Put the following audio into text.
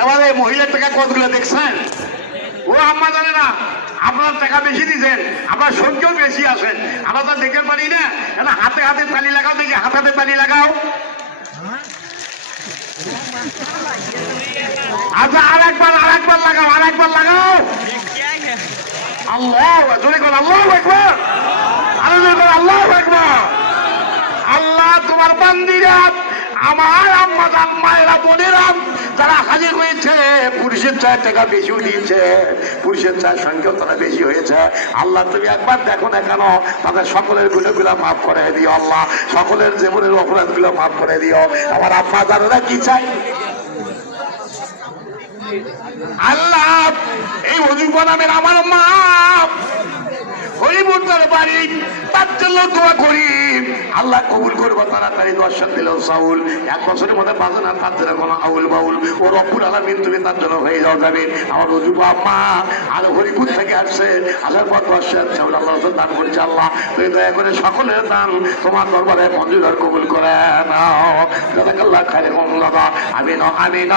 এবার এই মহিলার টাকা কতগুলো দেখছেন? ও আম্মা জানে না আপনার টাকা বেশি দিচ্ছেন, আপনার সঙ্গেও বেশি আসেন, আমরা তো দেখতে পারি না। এটা হাতে হাতে তালি লাগাও, দেখি হাতে হাতে তালি লাগাও। আচ্ছা আরেকবার লাগাও, আরেকবার লাগাও। আল্লাহ জোরে করে আল্লাহু আকবার, আরো জোরে করে আল্লাহু আকবার। আল্লাহ তোমার বান্দিরা, আমার আম্মা জান মায়েরা বোনেরা যারা হাজির হয়েছে, পুরুষের চায়ের টাকা বেশিও দিয়েছে, পুরুষের চায়ের সংখ্যাও তারা বেশি হয়েছে। আল্লাহ তুমি একবার দেখো না কেন, তাদের সকলের গুণগুলো মাফ করে দিও আল্লাহ, সকলের জীবনের অপরাধ গুলো মাফ করে দিও। আমার আম্মা জানেরা কি চাই? আল্লাহ এই অজুবা নামের আমার মা হরিবুদ্ধার বাড়ি, তার জন্য দোয়া করি আল্লাহ কবুল করবো তাড়াতাড়ি। দর্শন দিল সাউল, 1 বছরের মধ্যে বাজে না, তার জন্য কোনো আউল বাউল ও রব্বুল আলামিন তুমি তার জন্য হয়ে যাও যাবে। আমার অজুবা মা আর হরিপুর থেকে আসছে, আসার পর দর্শন সাউল আল্লাহ দান করেছে। আল্লাহ তুমি দয়া করে সকলের দান তোমার দরবারে মঞ্জুর কবুল করে নাও। জাযাকাল্লাহু খাইরান। আমিন আমিন।